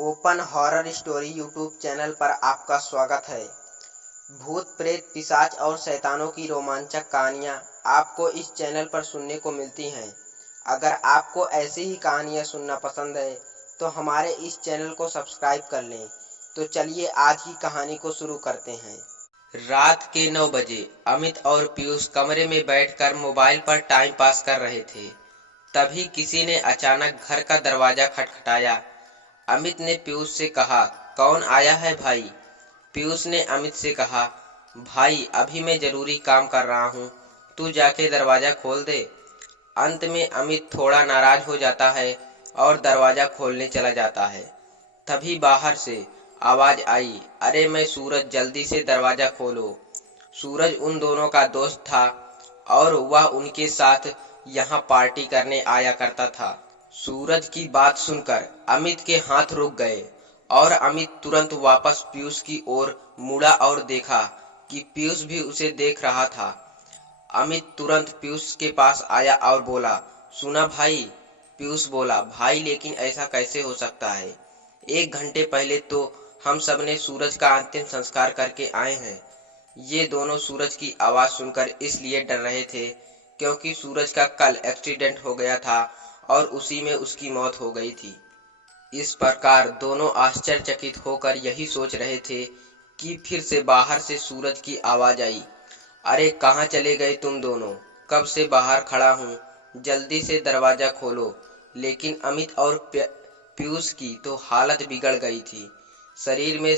Open horror story YouTube channel पर आपका स्वागत है। भूत प्रेत पिशाच और शैतानों की रोमांचक कहानियाँ आपको इस चैनल पर सुनने को मिलती हैं। अगर आपको ऐसी ही कहानियाँ सुनना पसंद है तो हमारे इस चैनल को सब्सक्राइब कर लें। तो चलिए आज की कहानी को शुरू करते हैं। रात के 9 बजे अमित और पीयूष कमरे में बैठकर मोबाइल पर टाइम पास कर रहे थे। तभी किसी ने अचानक घर का दरवाजा खटखटाया। अमित ने पीयूष से कहा, कौन आया है भाई? पीयूष ने अमित से कहा, भाई अभी मैं जरूरी काम कर रहा हूँ, तू जाके दरवाजा खोल दे। अंत में अमित थोड़ा नाराज हो जाता है और दरवाजा खोलने चला जाता है। तभी बाहर से आवाज आई, अरे मैं सूरज, जल्दी से दरवाजा खोलो। सूरज उन दोनों का दोस्त था और वह उनके साथ यहाँ पार्टी करने आया करता था। सूरज की बात सुनकर अमित के हाथ रुक गए और अमित तुरंत वापस पीयूष की ओर मुड़ा और देखा कि पीयूष भी उसे देख रहा था। अमित तुरंत पीयूष के पास आया और बोला, सुना भाई? पीयूष बोला, भाई लेकिन ऐसा कैसे हो सकता है? 1 घंटे पहले तो हम सब ने सूरज का अंतिम संस्कार करके आए हैं। ये दोनों सूरज की आवाज सुनकर इसलिए डर रहे थे क्योंकि सूरज का कल एक्सीडेंट हो गया था और उसी में उसकी मौत हो गई थी। इस प्रकार दोनों आश्चर्यचकित होकर यही सोच रहे थे कि फिर से बाहर से सूरज की आवाज आई, अरे कहाँ चले गए तुम दोनों? कब से बाहर खड़ा हूँ, जल्दी से दरवाजा खोलो। लेकिन अमित और पीयूष की तो हालत बिगड़ गई थी। शरीर में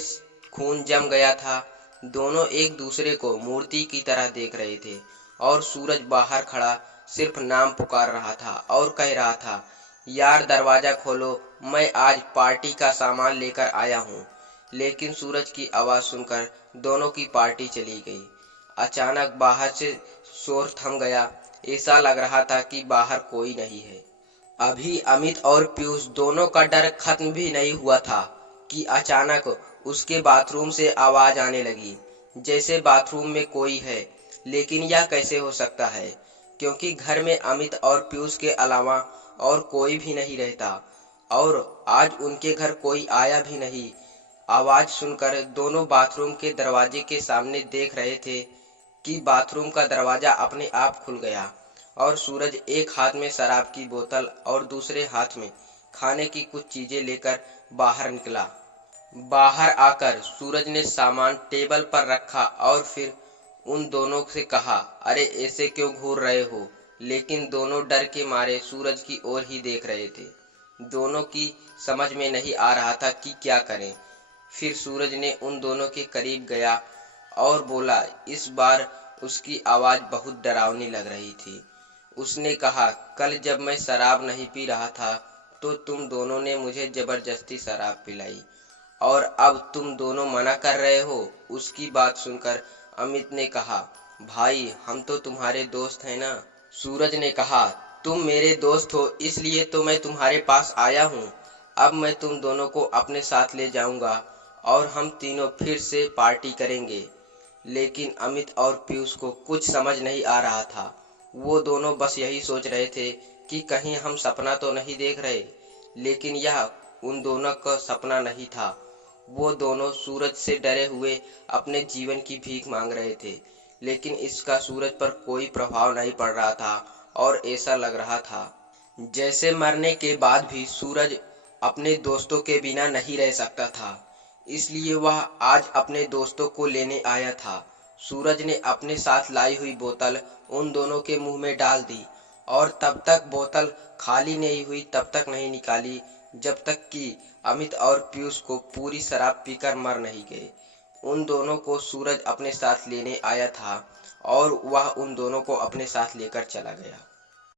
खून जम गया था। दोनों एक दूसरे को मूर्ति की तरह देख रहे थे और सूरज बाहर खड़ा सिर्फ नाम पुकार रहा था और कह रहा था, यार दरवाजा खोलो, मैं आज पार्टी का सामान लेकर आया हूँ। लेकिन सूरज की आवाज सुनकर दोनों की पार्टी चली गई। अचानक बाहर से शोर थम गया। ऐसा लग रहा था कि बाहर कोई नहीं है। अभी अमित और पीयूष दोनों का डर खत्म भी नहीं हुआ था कि अचानक उसके बाथरूम से आवाज आने लगी, जैसे बाथरूम में कोई है। लेकिन यह कैसे हो सकता है, क्योंकि घर में अमित और पीयूष के अलावा और कोई भी नहीं रहता और आज उनके घर कोई आया भी नहीं। आवाज सुनकर दोनों बाथरूम के दरवाजे के सामने देख रहे थे कि बाथरूम का दरवाजा अपने आप खुल गया और सूरज एक हाथ में शराब की बोतल और दूसरे हाथ में खाने की कुछ चीजें लेकर बाहर निकला। बाहर आकर सूरज ने सामान टेबल पर रखा और फिर उन दोनों से कहा, अरे ऐसे क्यों घूर रहे हो? लेकिन दोनों डर के मारे सूरज की ओर ही देख रहे थे। दोनों की समझ में नहीं आ रहा था कि क्या करें। फिर सूरज ने उन दोनों के करीब गया और बोला, इस बार उसकी आवाज बहुत डरावनी लग रही थी। उसने कहा, कल जब मैं शराब नहीं पी रहा था तो तुम दोनों ने मुझे जबरदस्ती शराब पिलाई और अब तुम दोनों मना कर रहे हो। उसकी बात सुनकर अमित ने कहा, भाई हम तो तुम्हारे दोस्त हैं ना। सूरज ने कहा, तुम मेरे दोस्त हो इसलिए तो मैं तुम्हारे पास आया हूँ। अब मैं तुम दोनों को अपने साथ ले जाऊंगा और हम तीनों फिर से पार्टी करेंगे। लेकिन अमित और पीयूष को कुछ समझ नहीं आ रहा था। वो दोनों बस यही सोच रहे थे कि कहीं हम सपना तो नहीं देख रहे। लेकिन यह उन दोनों का सपना नहीं था। वो दोनों सूरज से डरे हुए अपने जीवन की भीख मांग रहे थे, लेकिन इसका सूरज पर कोई प्रभाव नहीं पड़ रहा था और ऐसा लग रहा था जैसे मरने के बाद भी सूरज अपने दोस्तों के बिना नहीं रह सकता था। इसलिए वह आज अपने दोस्तों को लेने आया था। सूरज ने अपने साथ लाई हुई बोतल उन दोनों के मुंह में डाल दी और तब तक बोतल खाली नहीं हुई तब तक नहीं निकाली जब तक कि अमित और पीयूष को पूरी शराब पीकर मर नहीं गए। उन दोनों को सूरज अपने साथ लेने आया था और वह उन दोनों को अपने साथ लेकर चला गया।